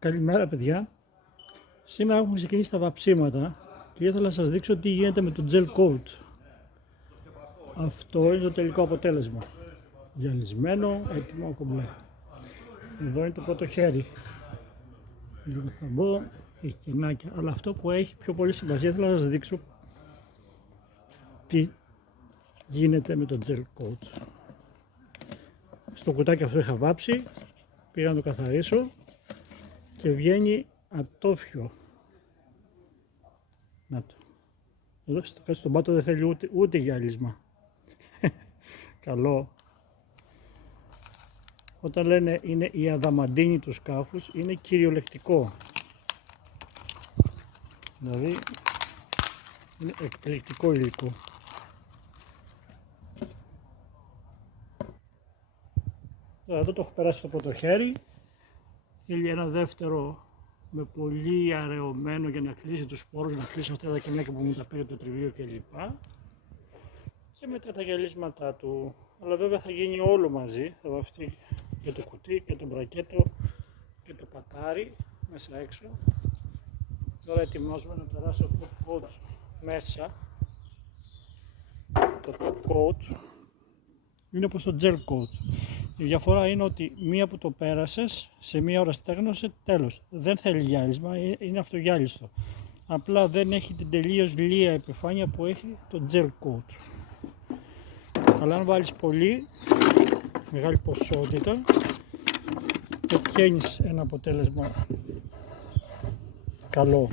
Καλημέρα παιδιά. Σήμερα έχουμε ξεκινήσει τα βαψίματα και ήθελα να σας δείξω τι γίνεται με το gel coat. Αυτό είναι το τελικό αποτέλεσμα. Γυαλισμένο, έτοιμο κομπλέ. Εδώ είναι το πρώτο χέρι. Λίγο θα μπω, έχει κενάκια. Αλλά αυτό που έχει πιο πολύ σημασία, ήθελα να σας δείξω τι γίνεται με το gel coat. Στο κουτάκι αυτό είχα βάψει, πήγα να το καθαρίσω και βγαίνει ατόφιο. Να το. Εδώ στον πάτο δεν θέλει ούτε γυάλισμα. Καλό. Όταν λένε είναι η αδαμαντίνη του σκάφους, είναι κυριολεκτικό. Δηλαδή είναι εκπληκτικό υλικό. Εδώ το έχω περάσει στο πρώτο χέρι. Θέλει ένα δεύτερο με πολύ αραιωμένο για να κλείσει τους σπόρους, να κλείσει αυτά τα κενάκια που μου τα πήρε το τριβείο κλπ. Και μετά τα γυαλίσματά του. Αλλά βέβαια θα γίνει όλο μαζί. Θα βαφτεί και το κουτί και το μπρακέτο και το πατάρι μέσα έξω. Τώρα ετοιμάζουμε να περάσω το top coat μέσα. Το top coat είναι όπως το gel coat. Η διαφορά είναι ότι μία που το πέρασες, σε μία ώρα στέγνωσε, τέλος. Δεν θέλει γυάλισμα, είναι αυτογυάλιστο. Απλά δεν έχει την τελείως λία επιφάνεια που έχει το gel coat. Αλλά αν βάλεις πολύ, μεγάλη ποσότητα, πετυχαίνεις ένα αποτέλεσμα καλό,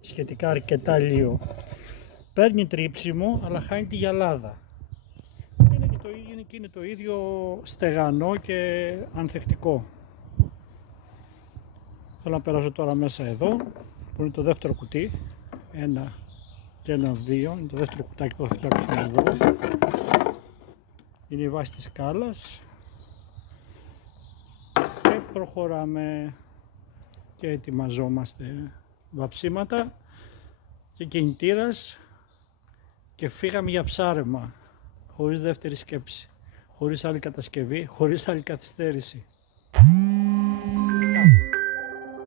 σχετικά αρκετά λίο. Παίρνει τρίψιμο, αλλά χάνει τη γυαλάδα. Είναι το ίδιο στεγανό και ανθεκτικό. Θέλω να περάσω τώρα μέσα εδώ, που είναι το δεύτερο κουτί. Ένα και ένα, δύο. Είναι το δεύτερο κουτάκι που θα φτιάξουμε εδώ. Είναι η βάση της σκάλας. Και προχωράμε και ετοιμαζόμαστε. Βαψίματα και κινητήρας και φύγαμε για ψάρεμα. Χωρίς δεύτερη σκέψη, χωρίς άλλη κατασκευή, χωρίς άλλη καθυστέρηση.